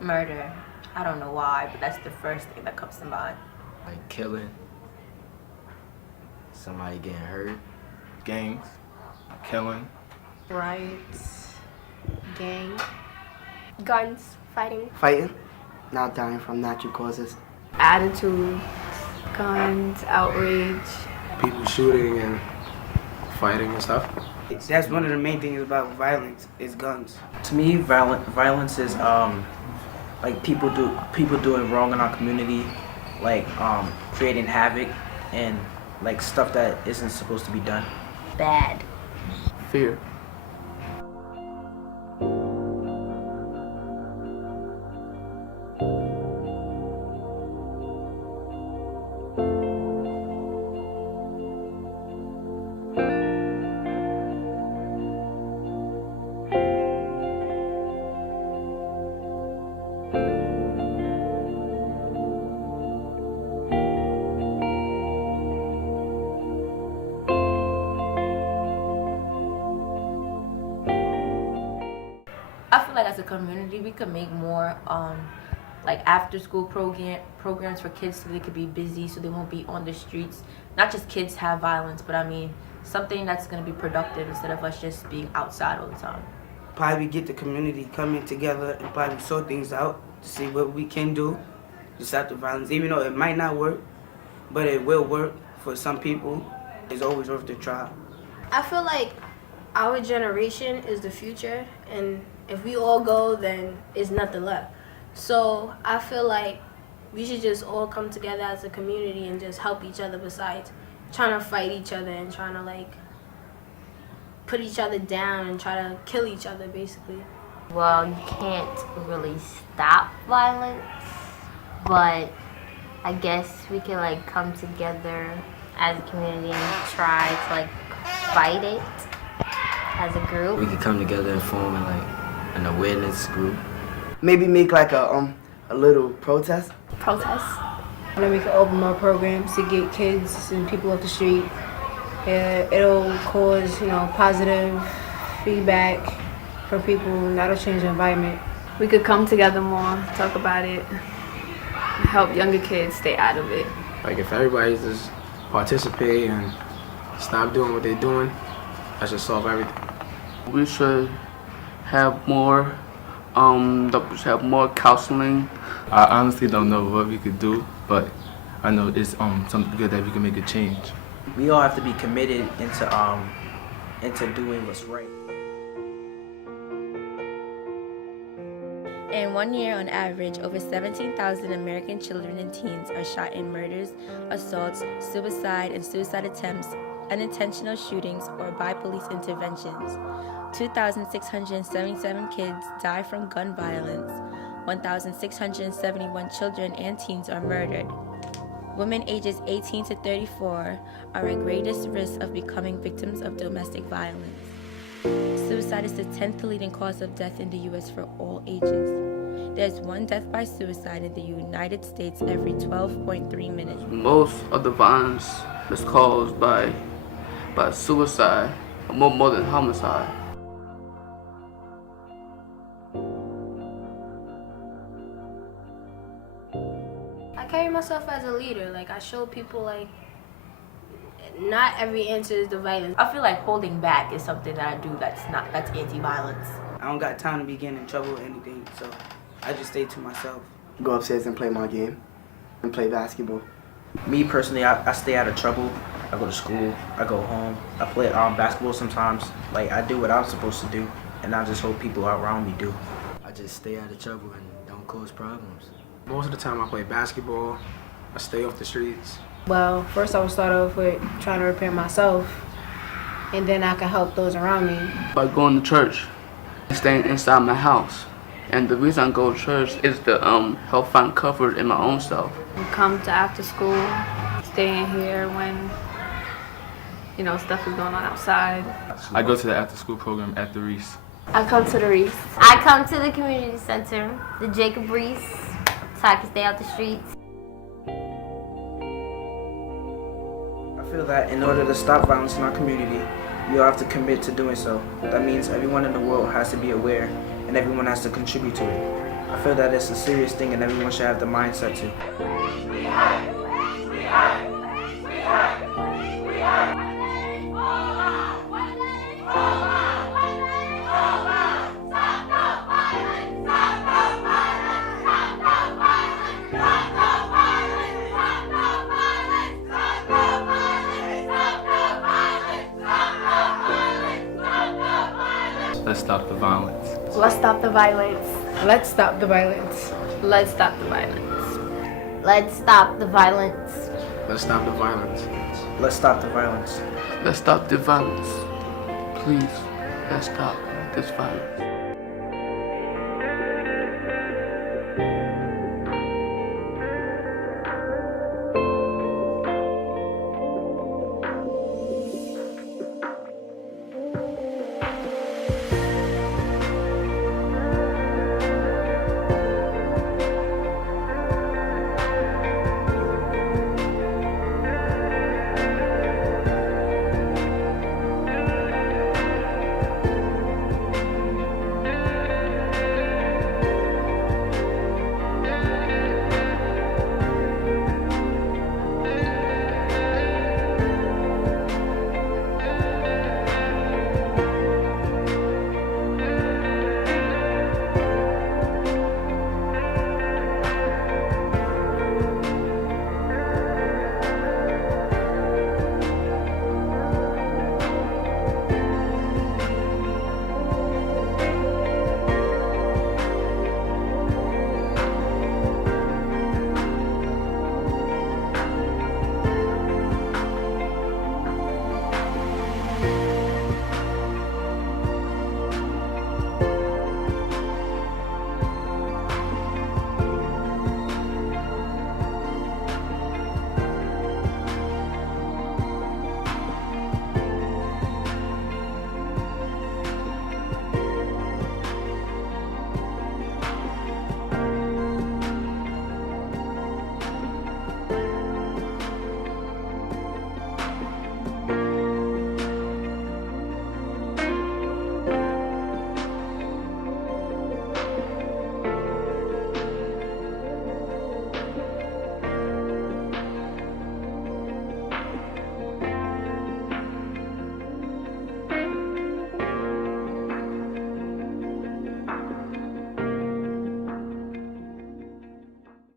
Murder. I don't know why, but that's the first thing that comes to mind. Like killing, somebody getting hurt. Gangs, killing. Riots, gang. Guns, fighting. Fighting, not dying from natural causes. Attitude, guns, outrage. People shooting and fighting and stuff. That's one of the main things about violence is guns. To me, violence is like people doing wrong in our community, like creating havoc and like stuff that isn't supposed to be done. Bad. Fear. I feel like as a community we could make more like after school programs for kids so they could be busy, so they won't be on the streets. Not just kids have violence, but I mean something that's going to be productive instead of us just being outside all the time. Probably get the community coming together and probably sort things out to see what we can do to stop the violence. Even though it might not work, but it will work for some people. It's always worth the try. I feel like our generation is the future, and if we all go, then it's nothing left. So I feel like we should just all come together as a community and just help each other, besides trying to fight each other and trying to like put each other down and try to kill each other, basically. Well, you can't really stop violence, but I guess we can like come together as a community and try to like fight it as a group. We could come together and form an awareness group. Maybe make like a little protest. Protest. And then we can open more programs to get kids and people off the street. It'll cause, positive feedback for people, and that'll change the environment. We could come together more, talk about it, help younger kids stay out of it. Like if everybody just participate and stop doing what they're doing, that should solve everything. We should have more counseling. I honestly don't know what we could do, but I know it's something good that we can make a change. We all have to be committed into doing what's right. In 1 year, on average, over 17,000 American children and teens are shot in murders, assaults, suicide and suicide attempts, unintentional shootings, or by police interventions. 2,677 kids die from gun violence. 1,671 children and teens are murdered. Women ages 18 to 34 are at greatest risk of becoming victims of domestic violence. Suicide is the 10th leading cause of death in the U.S. for all ages. There's one death by suicide in the United States every 12.3 minutes. Most of the violence is caused by suicide, more than homicide. I carry myself as a leader. Like, I show people, like, not every answer is the violence. I feel like holding back is something that I do that's anti-violence. I don't got time to be getting in trouble or anything, so I just stay to myself. Go upstairs and play my game and play basketball. Me personally, I stay out of trouble. I go to school, I go home, I play basketball sometimes. Like, I do what I'm supposed to do, and I just hope people around me do. I just stay out of trouble and don't cause problems. Most of the time I play basketball, I stay off the streets. Well, first I would start off with trying to repair myself, and then I can help those around me. By going to church, staying inside my house. And the reason I go to church is to help find comfort in my own self. We come to after school, stay in here when stuff is going on outside. I go to the after school program at the Riis. I come to the Riis. I come to the community center, the Jacob Riis, so I can stay out the streets. I feel that in order to stop violence in our community, we all have to commit to doing so. That means everyone in the world has to be aware, and everyone has to contribute to it. I feel that it's a serious thing and everyone should have the mindset to. Let's stop the violence. Let's stop the violence. Let's stop the violence. Let's stop the violence. Let's stop the violence. Let's stop the violence. Let's stop the violence. Let's stop the violence. Please, let's stop this violence.